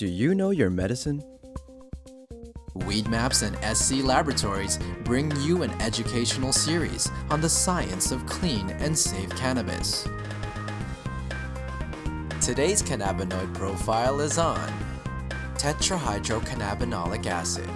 Do you know your medicine? Weed Maps and SC Laboratories bring you an educational series on the science of clean and safe cannabis. Today's cannabinoid profile is on tetrahydrocannabinolic acid.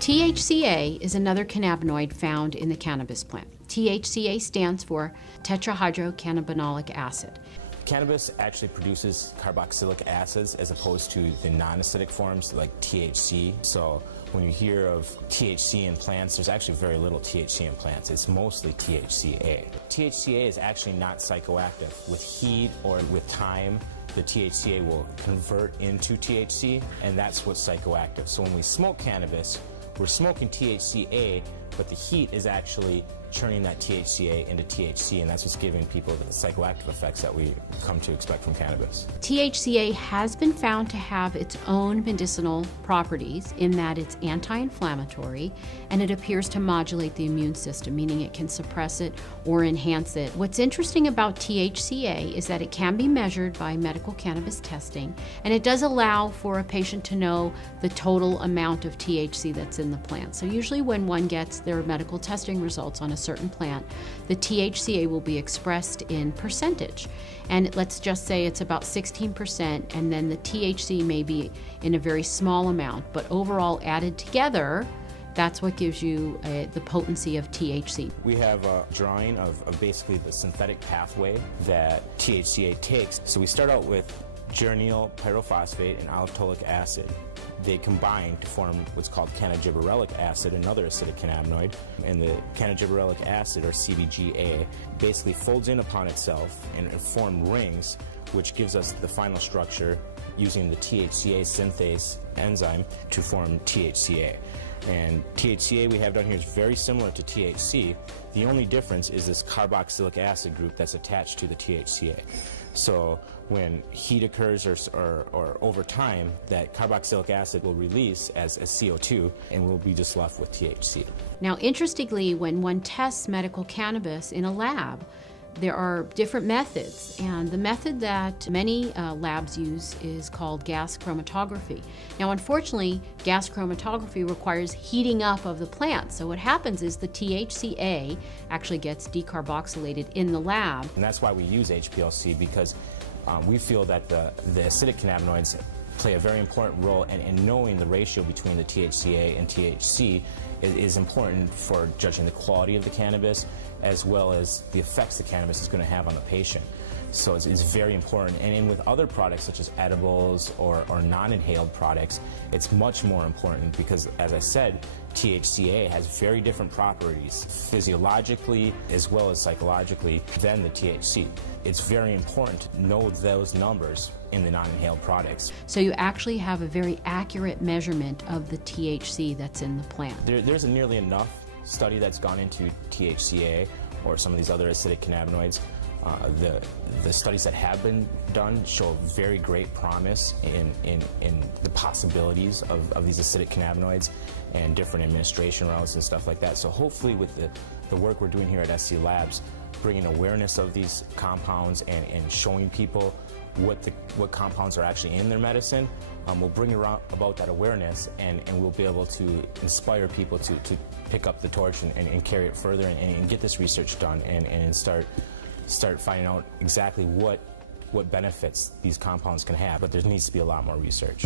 THCA is another cannabinoid found in the cannabis plant. THCA stands for tetrahydrocannabinolic acid. Cannabis actually produces carboxylic acids as opposed to the non-acidic forms like THC. So when you hear of THC in plants, there's actually very little THC in plants. It's mostly THCA. THCA is actually not psychoactive. With heat or with time, the THCA will convert into THC, and that's what's psychoactive. So when we smoke cannabis, we're smoking THCA, but the heat is actually turning that THCA into THC, and that's what's giving people the psychoactive effects that we come to expect from cannabis. THCA has been found to have its own medicinal properties in that it's anti-inflammatory and it appears to modulate the immune system, meaning it can suppress it or enhance it. What's interesting about THCA is that it can be measured by medical cannabis testing, and it does allow for a patient to know the total amount of THC that's in the plant. So usually when one gets their medical testing results on a certain plant, the THCA will be expressed in percentage. And let's just say it's about 16%, and then the THC may be in a very small amount, but overall added together, that's what gives you the potency of THC. We have a drawing of basically the synthetic pathway that THCA takes. So we start out with geranyl pyrophosphate and allopulic acid. They combine to form what's called cannagiberellic acid, another acidic cannabinoid. And the cannagiberellic acid, or CBGA, basically folds in upon itself and form rings, which gives us the final structure using the THCA synthase enzyme to form THCA. And THCA we have down here is very similar to THC. The only difference is this carboxylic acid group that's attached to the THCA. So when heat occurs or over time, that carboxylic acid will release as CO2, and we'll be just left with THC. Now, interestingly, when one tests medical cannabis in a lab, there are different methods, and the method that many labs use is called gas chromatography. Now, unfortunately, gas chromatography requires heating up of the plant, so what happens is the THCA actually gets decarboxylated in the lab. And that's why we use HPLC, because we feel that the acidic cannabinoids play a very important role, and knowing the ratio between the THCA and THC is important for judging the quality of the cannabis as well as the effects the cannabis is going to have on the patient. So it's very important. And with other products such as edibles or non-inhaled products, it's much more important because, as I said, THCA has very different properties physiologically as well as psychologically than the THC. It's very important to know those numbers in the non-inhaled products. So you actually have a very accurate measurement of the THC that's in the plant. There's nearly enough study that's gone into THCA or some of these other acidic cannabinoids. The studies that have been done show very great promise in the possibilities of these acidic cannabinoids and different administration routes and stuff like that. So hopefully with the work we're doing here at SC Labs, bringing awareness of these compounds and showing people what compounds are actually in their medicine, will bring about that awareness, and we'll be able to inspire people to pick up the torch and carry it further and get this research done and start finding out exactly what benefits these compounds can have. But there needs to be a lot more research.